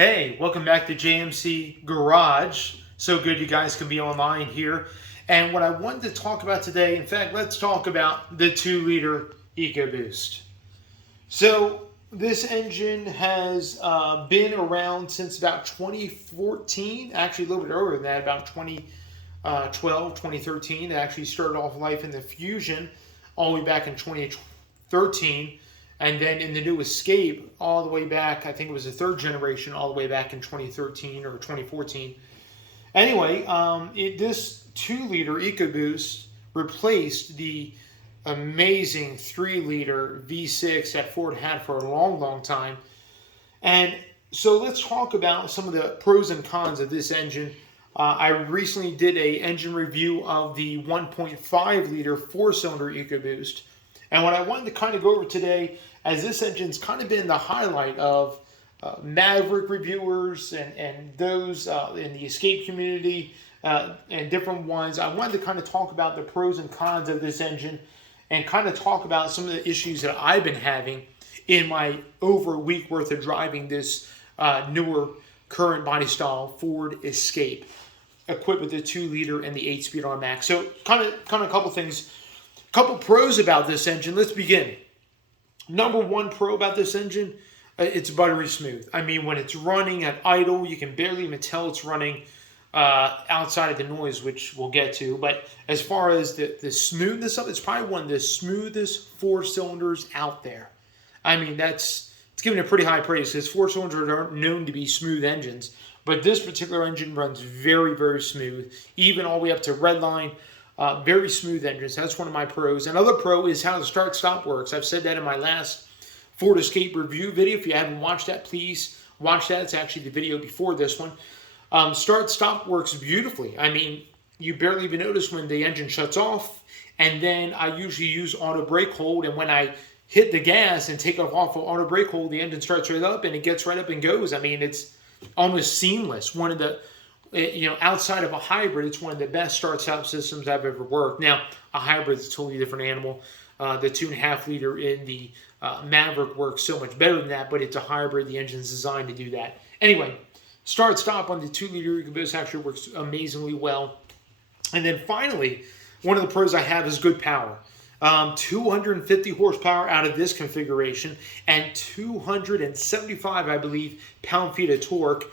Hey, welcome back to JMC Garage. So good you guys can be online here. And what I wanted to talk about today, in fact, let's talk about the 2-liter Ecoboost. So this engine has been around since about 2014, actually a little bit earlier than that, about 2012, 2013. It actually started off life in the Fusion all the way back in 2013. And then in the new Escape, all the way back, I think it was the third generation, all the way back in 2013 or 2014. Anyway, this 2-liter EcoBoost replaced the amazing 3-liter V6 that Ford had for a long, long time. And so let's talk about some of the pros and cons of this engine. I recently did an engine review of the 1.5-liter 4-cylinder EcoBoost. And what I wanted to kind of go over today, as this engine's kind of been the highlight of Maverick reviewers and those in the Escape community and different ones, I wanted to kind of talk about the pros and cons of this engine and kind of talk about some of the issues that I've been having in my over a week worth of driving this newer current body style Ford Escape equipped with the 2-liter and the 8-speed automatic. So kind of a couple things. Couple pros about this engine. Let's begin. Number one pro about this engine, it's buttery smooth. I mean, when it's running at idle, you can barely even tell it's running outside of the noise, which we'll get to. But as far as the smoothness of it, it's probably one of the smoothest 4-cylinders out there. I mean, it's giving it pretty high praise because 4-cylinders are known to be smooth engines. But this particular engine runs very, very smooth, even all the way up to redline. Very smooth engines. That's one of my pros. Another pro is how the start-stop works. I've said that in my last Ford Escape review video. If you haven't watched that, please watch that. It's actually the video before this one. Start-stop works beautifully. I mean, you barely even notice when the engine shuts off. And then I usually use auto brake hold. And when I hit the gas and take off of auto brake hold, the engine starts right up and it gets right up and goes. I mean, it's almost seamless. One of the outside of a hybrid, it's one of the best start-stop systems I've ever worked. Now, a hybrid is a totally different animal. The 2.5-liter in the Maverick works so much better than that, but it's a hybrid. The engine's designed to do that. Anyway, start-stop on the 2-liter EcoBoost actually works amazingly well. And then finally, one of the pros I have is good power. 250 horsepower out of this configuration and 275, I believe, pound-feet of torque.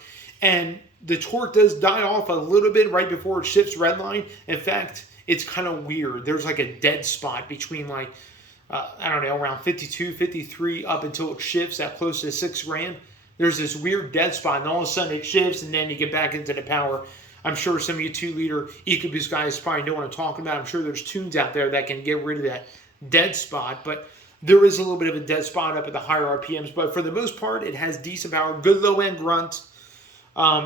And the torque does die off a little bit right before it shifts redline. In fact, it's kind of weird. There's like a dead spot between I don't know, around 52, 53 up until it shifts at close to 6 grand. There's this weird dead spot and all of a sudden it shifts and then you get back into the power. I'm sure some of you 2-liter EcoBoost guys probably know what I'm talking about. I'm sure there's tunes out there that can get rid of that dead spot, but there is a little bit of a dead spot up at the higher RPMs. But for the most part, it has decent power, good low-end grunt.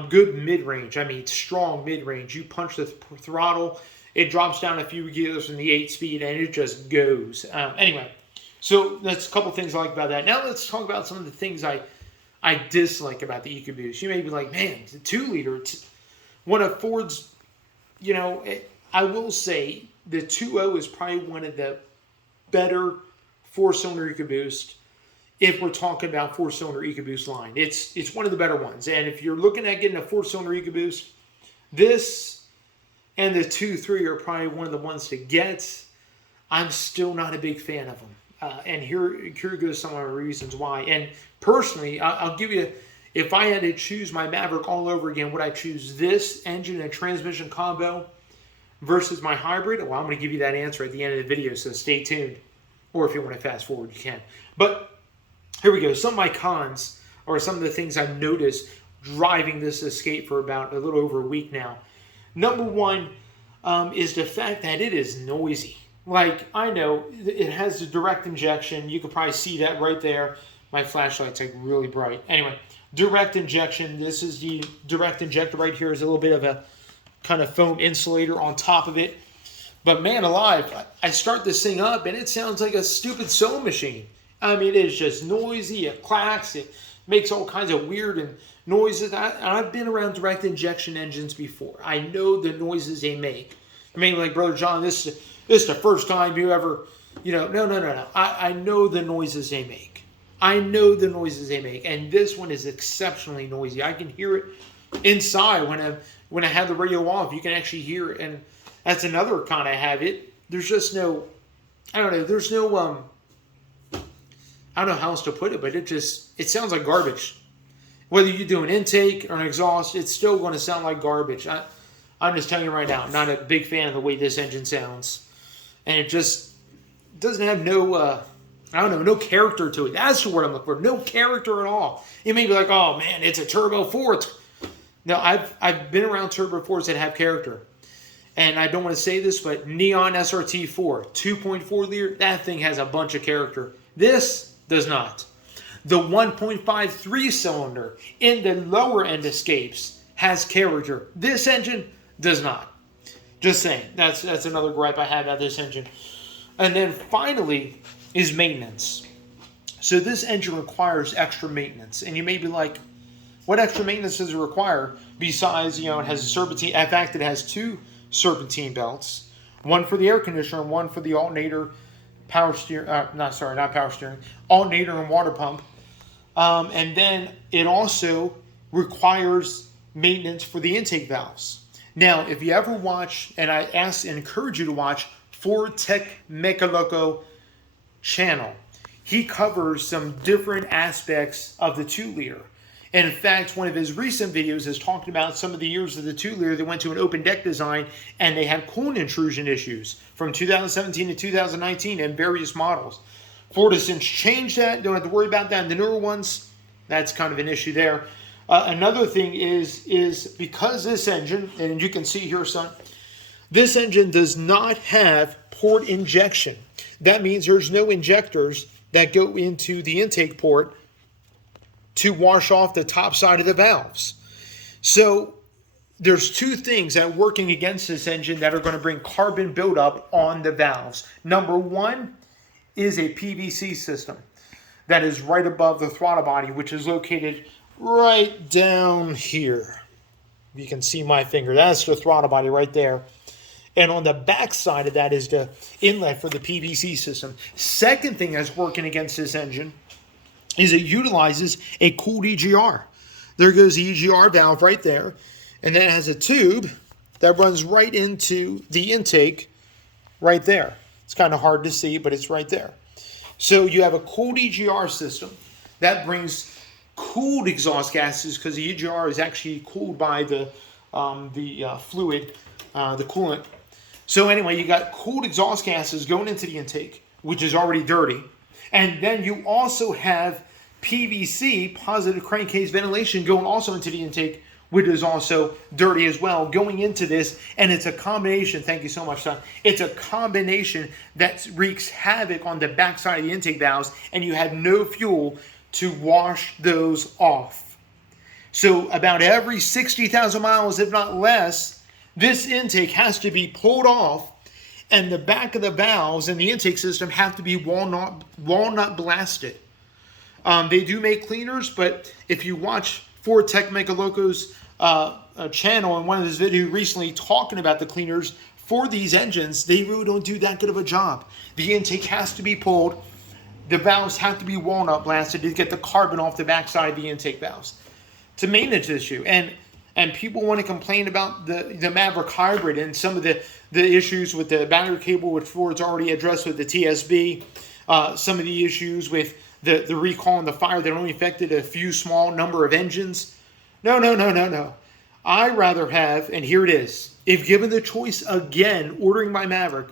Good mid-range. I mean, strong mid-range. You punch the throttle, it drops down a few gears from the 8-speed, and it just goes. Anyway, so that's a couple things I like about that. Now let's talk about some of the things I dislike about the EcoBoost. You may be like, man, the 2-liter, it's one of Ford's, I will say the 2.0 is probably one of the better 4-cylinder EcoBoost. If we're talking about 4-cylinder EcoBoost line, it's one of the better ones. And if you're looking at getting a 4-cylinder EcoBoost, this and the 2.3 are probably one of the ones to get. I'm still not a big fan of them. And here goes some of my reasons why. And personally, I'll give you, if I had to choose my Maverick all over again, would I choose this engine and transmission combo versus my hybrid? Well, I'm going to give you that answer at the end of the video, so stay tuned. Or if you want to fast forward, you can. But here we go. Some of my cons are some of the things I've noticed driving this Escape for about a little over a week now. Number one is the fact that it is noisy. Like, I know it has the direct injection. You can probably see that right there. My flashlight's like really bright. Anyway, direct injection. This is the direct injector right here. Is a little bit of a kind of foam insulator on top of it. But man alive, I start this thing up and it sounds like a stupid sewing machine. I mean, it's just noisy, it clacks, it makes all kinds of weird noises. I've been around direct injection engines before. I know the noises they make. I mean, like, Brother John, this is the first time you ever, no. I know the noises they make. I know the noises they make, and this one is exceptionally noisy. I can hear it inside when I have the radio off. You can actually hear it, and that's another kind I have it. There's just no, I don't know. There's no I don't know how else to put it, but it sounds like garbage. Whether you do an intake or an exhaust, it's still going to sound like garbage. I'm just telling you right now, I'm not a big fan of the way this engine sounds. And it just doesn't have no character to it. That's the word I'm looking for. No character at all. You may be like, oh man, it's a turbo 4. No, I've been around turbo 4s that have character. And I don't want to say this, but Neon SRT 4, 2.4 liter, that thing has a bunch of character. This does not. The 1.53 cylinder in the lower end escapes has character. This engine does not. Just saying. That's another gripe I had about this engine. And then finally is maintenance. So this engine requires extra maintenance. And you may be like, what extra maintenance does it require? Besides, it has a serpentine. In fact, it has 2 serpentine belts. One for the air conditioner and one for the alternator, alternator and water pump. And then it also requires maintenance for the intake valves. Now, if you ever watch, and I encourage you to watch Ford Tech Mecaloco channel, he covers some different aspects of the 2-liter. And in fact, one of his recent videos is talking about some of the years of the 2-liter that went to an open deck design, and they had coolant intrusion issues from 2017 to 2019 in various models. Ford has since changed that. Don't have to worry about that. And the newer ones, that's kind of an issue there. Another thing is because this engine, and you can see here, son, this engine does not have port injection. That means there's no injectors that go into the intake port to wash off the top side of the valves. So there's 2 things that are working against this engine that are going to bring carbon buildup on the valves. Number 1 is a PVC system that is right above the throttle body, which is located right down here. You can see my finger. That's the throttle body right there. And on the back side of that is the inlet for the PVC system. Second thing that's working against this engine is it utilizes a cooled EGR. There goes the EGR valve right there. And then it has a tube that runs right into the intake right there. It's kind of hard to see, but it's right there. So you have a cooled EGR system that brings cooled exhaust gases, because the EGR is actually cooled by the fluid, the coolant. So anyway, you got cooled exhaust gases going into the intake, which is already dirty. And then you also have PVC, positive crankcase ventilation, going also into the intake, which is also dirty as well, going into this. And it's a combination, thank you so much, son. It's a combination that wreaks havoc on the backside of the intake valves, and you have no fuel to wash those off. So about every 60,000 miles, if not less, this intake has to be pulled off, and the back of the valves and the intake system have to be walnut blasted. They do make cleaners, but if you watch Ford Tech Mecaloco's channel and one of his videos recently talking about the cleaners for these engines, they really don't do that good of a job. The intake has to be pulled. The valves have to be walnut blasted to get the carbon off the backside of the intake valves. It's a maintenance issue. And people want to complain about the Maverick Hybrid and some of the issues with the battery cable, which Ford's already addressed with the TSB. Some of the issues with the recall and the fire that only affected a few small number of engines. No. I rather have, and here it is, if given the choice again, ordering my Maverick,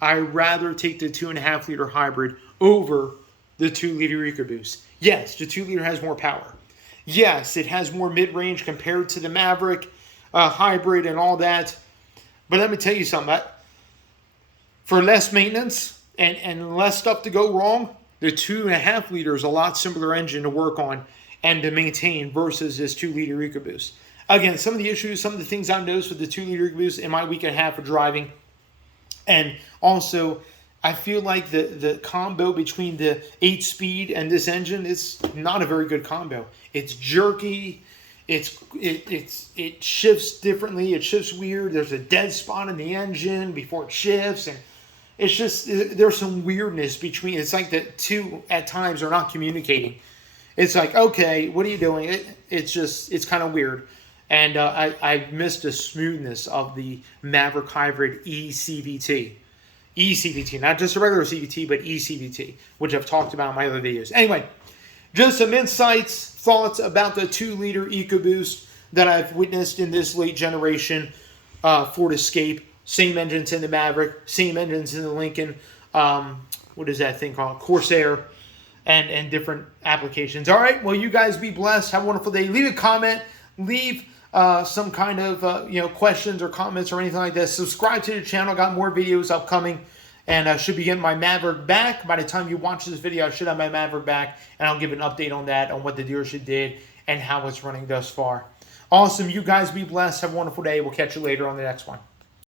I'd rather take the 2.5 liter hybrid over the 2 liter EcoBoost. Yes, the 2 liter has more power. Yes, it has more mid-range compared to the Maverick hybrid and all that. But let me tell you something. For less maintenance and less stuff to go wrong, the 2.5 liter is a lot simpler engine to work on and to maintain versus this 2 liter EcoBoost. Again, some of the issues, some of the things I've noticed with the 2 liter EcoBoost in my week and a half of driving. And also, I feel like the combo between the 8-speed and this engine is not a very good combo. It's jerky. It shifts differently. It shifts weird. There's a dead spot in the engine before it shifts, and It's just, there's some weirdness between, it's like the two at times are not communicating. It's like, okay, what are you doing? It's kind of weird. And I missed the smoothness of the Maverick Hybrid eCVT. eCVT, not just a regular CVT, but eCVT, which I've talked about in my other videos. Anyway, just some insights, thoughts about the 2-liter EcoBoost that I've witnessed in this late generation Ford Escape. Same engines in the Maverick, same engines in the Lincoln. What is that thing called? Corsair, and different applications. All right, well, you guys be blessed. Have a wonderful day. Leave a comment. Leave some kind of questions or comments or anything like that. Subscribe to the channel. Got more videos upcoming. And I should be getting my Maverick back. By the time you watch this video, I should have my Maverick back. And I'll give an update on that, on what the dealership did and how it's running thus far. Awesome. You guys be blessed. Have a wonderful day. We'll catch you later on the next one.